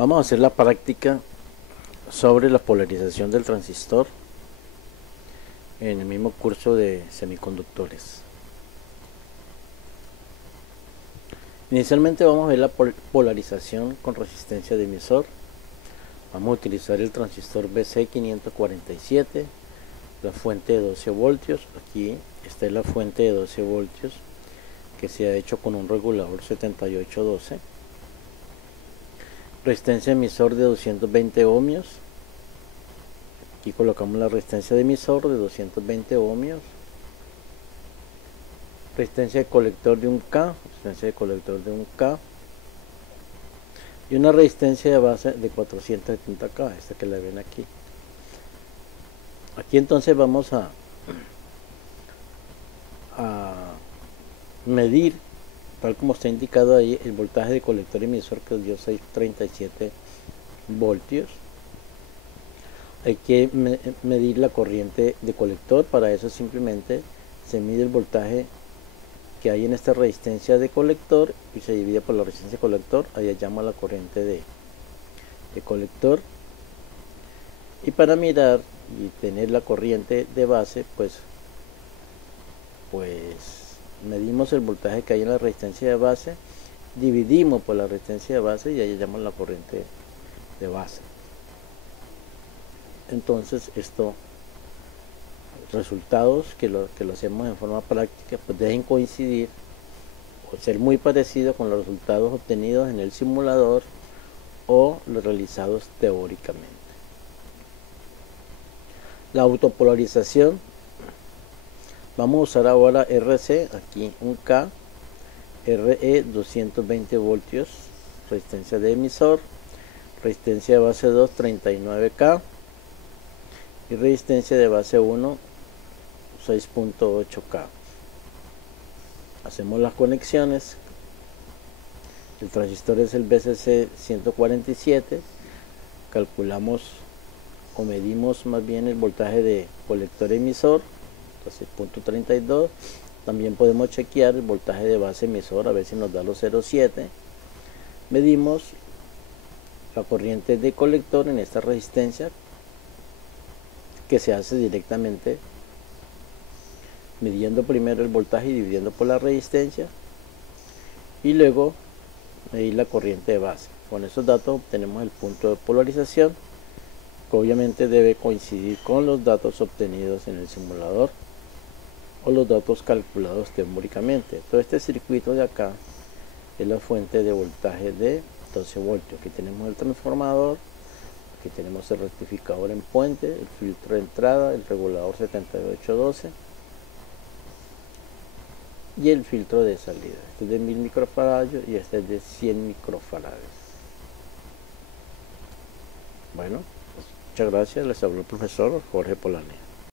Vamos a hacer la práctica sobre la polarización del transistor en el mismo curso de semiconductores. Inicialmente vamos a ver la polarización con resistencia de emisor. Vamos a utilizar el transistor BC547, la fuente de 12 voltios. Aquí está la fuente de 12 voltios que se ha hecho con un regulador 7812. Resistencia de emisor de 220 ohmios. Aquí colocamos la resistencia de emisor de 220 ohmios. Resistencia de colector de 1K, resistencia de colector de 1K. Y una resistencia de base de 470K, esta que la ven aquí. Aquí entonces vamos a medir, tal como está indicado ahí, el voltaje de colector emisor, que dio 637 voltios. Hay que medir la corriente de colector. Para eso simplemente se mide el voltaje que hay en esta resistencia de colector y se divide por la resistencia de colector. Ahí hallamos la corriente de colector. Y para mirar y tener la corriente de base, pues medimos el voltaje que hay en la resistencia de base, dividimos por la resistencia de base y ahí hallamos la corriente de base. Entonces estos resultados que lo hacemos en forma práctica, pues deben coincidir o ser muy parecidos con los resultados obtenidos en el simulador o los realizados teóricamente. La autopolarización, vamos a usar ahora RC, aquí 1K, RE 220 voltios, resistencia de emisor, resistencia de base 2 39K y resistencia de base 1 6.8K. Hacemos las conexiones. El transistor es el BCC 147. Calculamos o medimos más bien el voltaje de colector emisor, 6.32. También podemos chequear el voltaje de base emisor, a ver si nos da los 0.7. Medimos la corriente de colector en esta resistencia, que se hace directamente midiendo primero el voltaje y dividiendo por la resistencia, y luego medir la corriente de base. Con estos datos obtenemos el punto de polarización, que obviamente debe coincidir con los datos obtenidos en el simulador o los datos calculados teóricamente. Todo este circuito de acá es la fuente de voltaje de 12 voltios. Aquí tenemos el transformador, aquí tenemos el rectificador en puente, el filtro de entrada, el regulador 7812 y el filtro de salida. Este es de 1000 microfarads y este es de 100 microfarads. Bueno, pues muchas gracias. Les habló el profesor Jorge Polanyi.